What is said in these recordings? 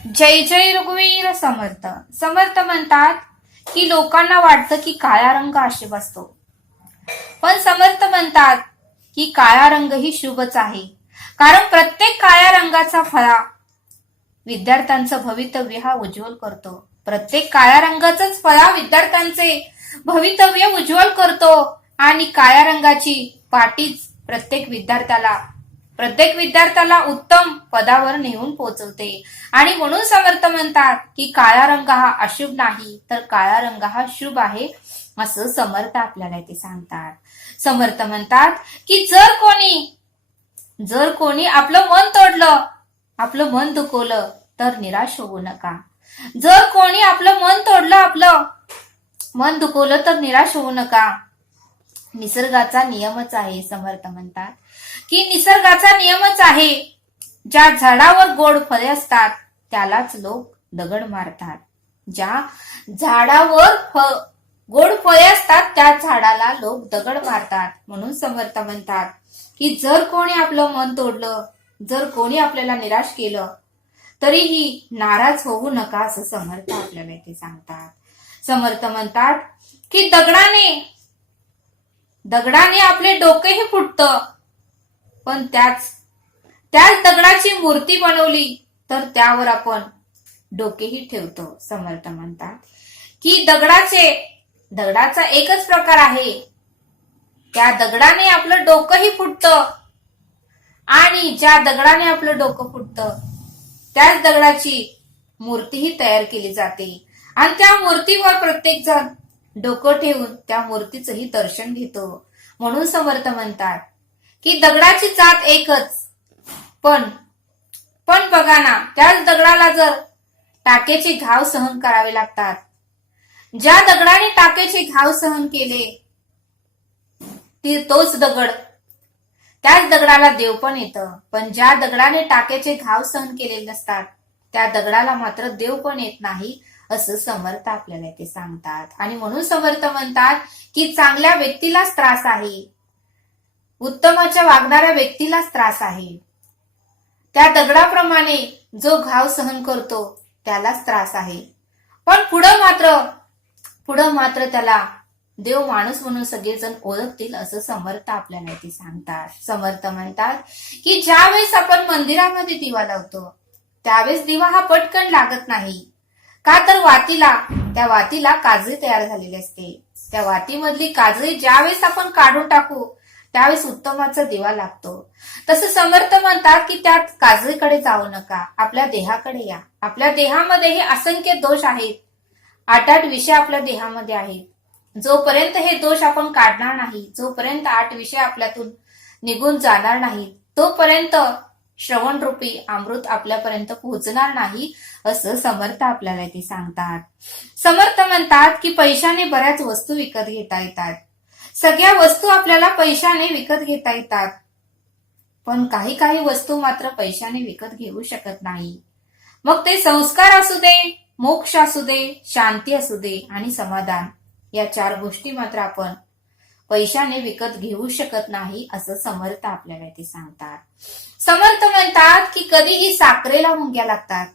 जय जय रघुवीर समर्थ. समर्थ म्हणतात की लोकांना वाटतं की काळा रंग अशुभ असतो, पण समर्थ म्हणतात की काळा रंग ही शुभच आहे. कारण प्रत्येक काळ्या रंगाचा फळा विद्यार्थ्यांचं भवितव्य हा उज्ज्वल करतो. प्रत्येक काळ्या रंगाचाच फळा विद्यार्थ्यांचे भवितव्य उज्ज्वल करतो आणि काळ्या रंगाची पाटीच प्रत्येक विद्यार्थ्याला उत्तम पदावर नेऊन पोहोचवते. आणि म्हणून समर्थ म्हणतात की काळा रंग हा अशुभ नाही, तर काळा रंग हा शुभ आहे, असं समर्थ आपल्याला ते सांगतात. समर्थ म्हणतात की जर कोणी आपलं मन तोडलं, आपलं मन दुखवलं, तर निराश होऊ नका. जर कोणी आपलं मन तोडलं, आपलं मन दुखवलं, तर निराश होऊ नका. निसर्गाचा नियमच आहे. समर्थ म्हणतात की निसर्गाचा नियमच आहे. ज्या झाडावर गोड फळे असतात त्यालाच लोक दगड मारतात. ज्या झाडावर गोड फळे असतात त्या झाडाला लोक दगड मारतात. म्हणून समर्थ म्हणतात की जर कोणी आपलं मन तोडलं, जर कोणी आपल्याला निराश केलं, तरीही नाराज होऊ नका, असं समर्थ आपल्याला इथे सांगतात. समर्थ म्हणतात की दगडाने आपले डोकेही फुटतं, पण त्याच दगडाची मूर्ती बनवली तर त्यावर आपण डोकेही ठेवतो. समर्थ म्हणतात की दगडाचा एकच प्रकार आहे. त्या दगडाने आपलं डोकंही फुटतं आणि ज्या दगडाने आपलं डोकं फुटतं त्याच दगडाची मूर्तीही तयार केली जाते आणि त्या मूर्तीवर प्रत्येक जण डोकं ठेवून त्या मूर्तीचंही दर्शन घेतो. म्हणून समर्थ म्हणतात की दगडाची जात एकच, पण बघा ना, त्याच दगडाला जर टाकेचे घाव सहन करावे लागतात. ज्या दगडाने टाकेचे घाव सहन केले त्याच दगडाला देव पण येतं, पण ज्या दगडाने टाकेचे घाव सहन केलेले नसतात त्या दगडाला मात्र देव पण येत नाही, असं समर्थ आपल्याला ते सांगतात. आणि म्हणून समर्थ म्हणतात की चांगल्या व्यक्तीलाच त्रास आहे, उत्तमाच्या वागणाऱ्या व्यक्तीलाच त्रास आहे. त्या दगडाप्रमाणे जो घाव सहन करतो त्यालाच त्रास आहे, पण पुढं मात्र त्याला देव माणूस म्हणून सगळेजण ओळखतील, असं समर्थ आपल्याला ते सांगतात. समर्थ म्हणतात की ज्यावेळेस आपण मंदिरामध्ये दिवा लावतो त्यावेळेस दिवा हा पटकन लागत नाही. का तर त्या वातीला काजळी तयार झालेली असते. त्या वातीमधली काजळी ज्यावेळेस आपण काढून टाकू त्यावेळेस उत्तमाचा दिवा लागतो. तसं समर्थ म्हणतात की त्यात काजळीकडे जाऊ नका, आपल्या देहाकडे या. आपल्या देहामध्ये हे असंख्य दोष आहेत, 8 विषय आपल्या देहामध्ये आहेत. जोपर्यंत हे दोष आपण काढणार नाही, जोपर्यंत 8 विषय आपल्यातून निघून जाणार नाही, तोपर्यंत श्रवण रूपी अमृत आपल्यापर्यंत पोहोचणार नाही, असं समर्थ आपल्याला ते सांगतात. समर्थ म्हणतात की पैशाने बऱ्याच वस्तू विकत घेता येतात. सगळ्या वस्तू आपल्याला पैशाने विकत घेता येतात, पण काही वस्तू मात्र पैशाने विकत घेऊ शकत नाही. मग ते संस्कार असू दे, मोक्ष असू दे, शांती असू दे आणि समाधान, या 4 गोष्टी मात्र आपण पैशाने विकत घेऊ शकत नाही, असं समर्थ आपल्याला ते सांगतात. समर्थ म्हणतात की कधीही साखरेला मुंग्या लागतात,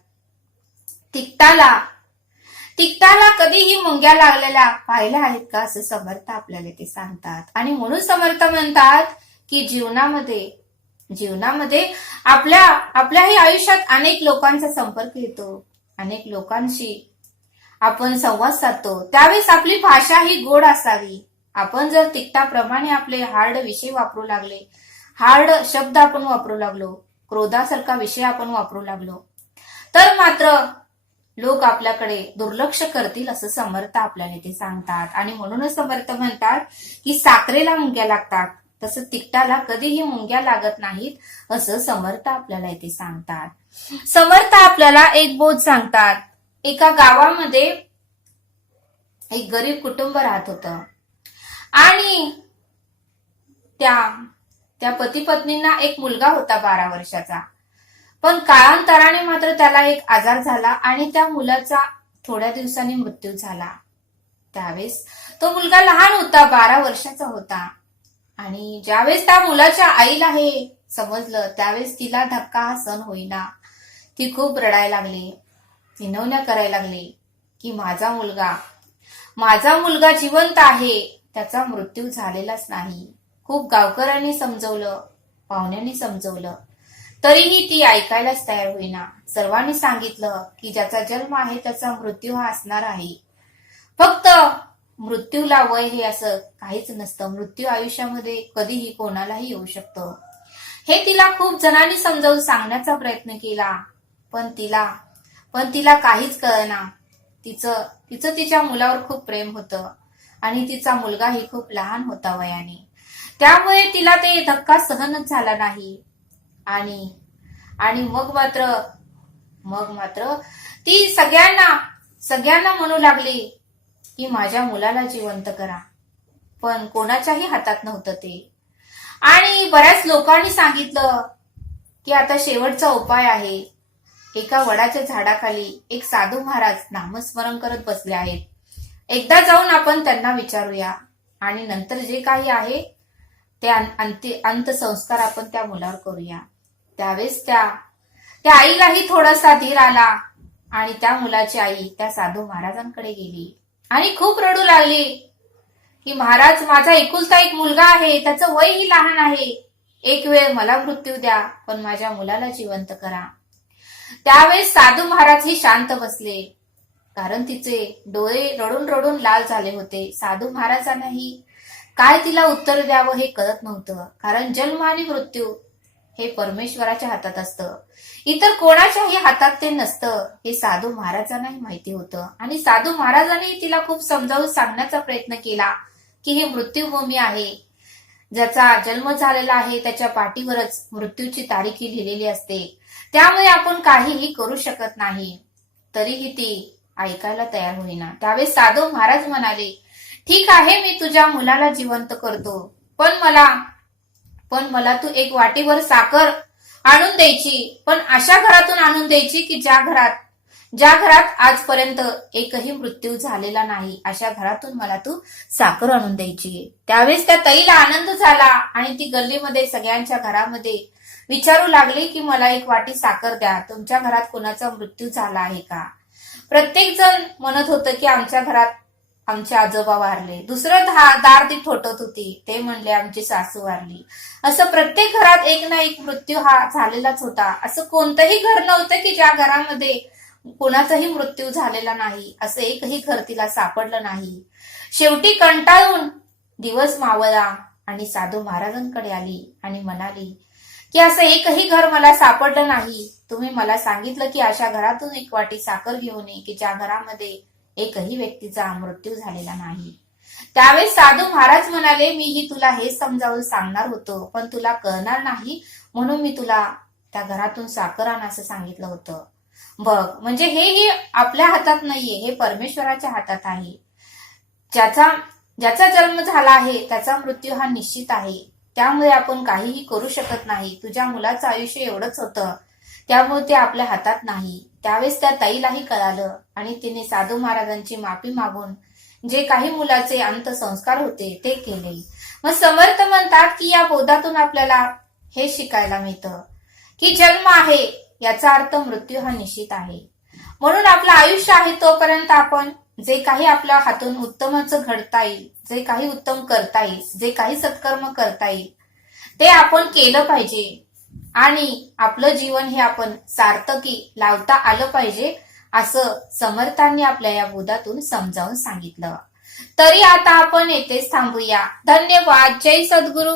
तिकटाला कधीही मुंग्या लागलेल्या पाहिल्या आहेत का, असं समर्थ आपल्याला ते सांगतात. आणि म्हणून समर्थ म्हणतात की जीवनामध्ये आपल्याही आयुष्यात अनेक लोकांचा संपर्क येतो, अनेक लोकांशी आपण संवाद साधतो. त्यावेळेस आपली भाषा ही गोड असावी. आपण जर तिकटाप्रमाणे आपले हार्ड विषय वापरू लागले, हार्ड शब्द आपण वापरू लागलो, क्रोधासारखा विषय आपण वापरू लागलो, तर मात्र लोक आपल्याकडे दुर्लक्ष करतील, असं समर्थ आपल्याला ते सांगतात. आणि म्हणूनच समर्थ म्हणतात की साखरेला मुंग्या लागतात, तसं तिकटाला कधीही मुंग्या लागत नाहीत, असं समर्थ आपल्याला ते सांगतात. समर्थ आपल्याला एक बोध सांगतात. एका गावामध्ये एक गरीब कुटुंब राहत होतं आणि त्या पती पत्नींना एक मुलगा होता 12 वर्षाचा. पण काळांतराने मात्र त्याला एक आजार झाला आणि त्या मुलाचा थोड्या दिवसांनी मृत्यू झाला. त्यावेळेस तो मुलगा लहान होता, 12 वर्षाचा होता. आणि ज्यावेळेस त्या मुलाच्या आईला हे समजलं त्यावेळेस तिला धक्का हा सहन होईना, ती खूप रडायला लागली. विनवण्या करायला लागले की माझा मुलगा जिवंत आहे, त्याचा मृत्यू झालेलाच नाही. खूप गावकऱ्यांनी समजवलं, पाहुण्यांनी समजवलं, तरीही ती ऐकायलाच तयार होईना. सर्वांनी सांगितलं की ज्याचा जन्म आहे त्याचा मृत्यू हा असणार आहे. फक्त मृत्यूला वय हे असं काहीच नसतं. मृत्यू आयुष्यामध्ये कधीही कोणालाही येऊ शकतं. हे तिला खूप जणांनी समजावून सांगण्याचा प्रयत्न केला, पण तिला काहीच कळेना. तिचं तिच्या मुलावर खूप प्रेम होतं आणि तिचा मुलगाही खूप लहान होता वयाने. त्यामुळे तिला ते धक्का सहनच झाला नाही. आणि मग मात्र ती सगळ्यांना म्हणू लागली की माझ्या मुलाला जिवंत करा. पण कोणाच्याही हातात नव्हतं ते. आणि बऱ्याच लोकांनी सांगितलं की आता शेवटचा उपाय आहे. एका वडाच्या झाडाखाली एक साधू महाराज नामस्मरण करत बसले आहेत. एकदा जाऊन आपण त्यांना विचारूया आणि नंतर जे काही आहे ते अंत्यसंस्कार आपण त्या मुलावर करूया. त्यावेळेस त्या आईलाही थोडासा धीर आला आणि त्या मुलाची आई त्या साधू महाराजांकडे गेली आणि खूप रडू लागली की महाराज, माझा एकुलता एक मुलगा आहे, त्याचं वयही लहान आहे. एक वेळ मला मृत्यू द्या, पण माझ्या मुलाला जिवंत करा. त्यावेळेस साधू महाराज ही शांत बसले, कारण तिचे डोळे रडून रडून लाल झाले होते. साधू महाराजांनाही काय तिला उत्तर द्यावं हे कळत नव्हतं, कारण जन्म आणि मृत्यू हे परमेश्वराच्या हातात असतं. इतर कोणाच्याही हातात ते नसतं हे साधू महाराजांनाही माहिती होतं. आणि साधू महाराजांनी तिला खूप समजावून सांगण्याचा प्रयत्न केला की ही मृत्यूभूमी आहे. ज्याचा जन्म झालेला आहे त्याच्या पाठीवरच मृत्यूची तारीखी लिहिलेली असते. त्यामुळे आपण काहीही करू शकत नाही. तरीही ती ऐकायला तयार होईना. त्यावेळेस साधू महाराज म्हणाले, ठीक आहे, मी तुझ्या मुलाला जिवंत करतो, पण मला तू एक वाटीभर साखर आणून द्यायची, पण अशा घरातून आणून द्यायची की ज्या घरात आजपर्यंत एकही मृत्यू झालेला नाही, अशा घरातून मला तू साखर आणून द्यायची. त्यावेळेस त्या ताईला आनंद झाला आणि ती गल्लीमध्ये सगळ्यांच्या घरामध्ये विचारू लागली की मला एक वाटी साखर द्या, तुमच्या घरात कोणाचा मृत्यू झाला आहे का? प्रत्येक जण म्हणत होतं की आमच्या घरात आमचे आजोबा वारले. दुसरं दार ती ठोठत होती, ते म्हणले आमची सासू वारली. असं प्रत्येक घरात एक ना एक मृत्यू हा झालेलाच होता. असं कोणतंही घर नव्हतं की ज्या घरामध्ये कोणाचाही मृत्यू झालेला नाही. असं एकही घर तिला सापडलं नाही. शेवटी कंटाळून दिवस मावळला आणि साधू महाराजांकडे आली आणि म्हणाली की असं एकही घर मला सापडलं नाही. तुम्ही मला सांगितलं की अशा घरातून एक वाटी साखर घेऊन ये की ज्या घरामध्ये एकही व्यक्तीचा मृत्यू झालेला नाही. त्यावेळेस साधू महाराज म्हणाले, मीही तुला हे समजावून सांगणार होतो, पण तुला कळणार नाही म्हणून मी तुला त्या घरातून साखर आण असं सांगितलं होतं. बघ, म्हणजे हेही आपल्या हातात नाहीये, हे परमेश्वराच्या हातात आहे. ज्याचा जन्म झाला आहे त्याचा मृत्यू हा निश्चित आहे. त्यामुळे आपण काहीही करू शकत नाही. तुझ्या मुलाचं आयुष्य एवढंच होतं, त्यामुळे ते आपल्या हातात नाही. त्यावेळेस त्या ताईलाही कळालं आणि तिने साधू महाराजांची माफी मागून जे काही मुलाचे अंत्यसंस्कार होते ते केले. मग समर्थ म्हणतात की या बोधातून आपल्याला हे शिकायला मिळतं की जन्म आहे याचा अर्थ मृत्यू हा निश्चित आहे. म्हणून आपलं आयुष्य आहे तोपर्यंत आपण जे काही आपल्या हातून उत्तमाचं घडता येईल, जे काही उत्तम करता येईल, जे काही सत्कर्म करता येईल ते आपण केलं पाहिजे आणि आपलं जीवन हे आपण सार्थकी लावता आलं पाहिजे, असं समर्थांनी आपल्या या बोधातून समजावून सांगितलं. तरी आता आपण येथेच थांबूया. धन्यवाद. जय सद्गुरू.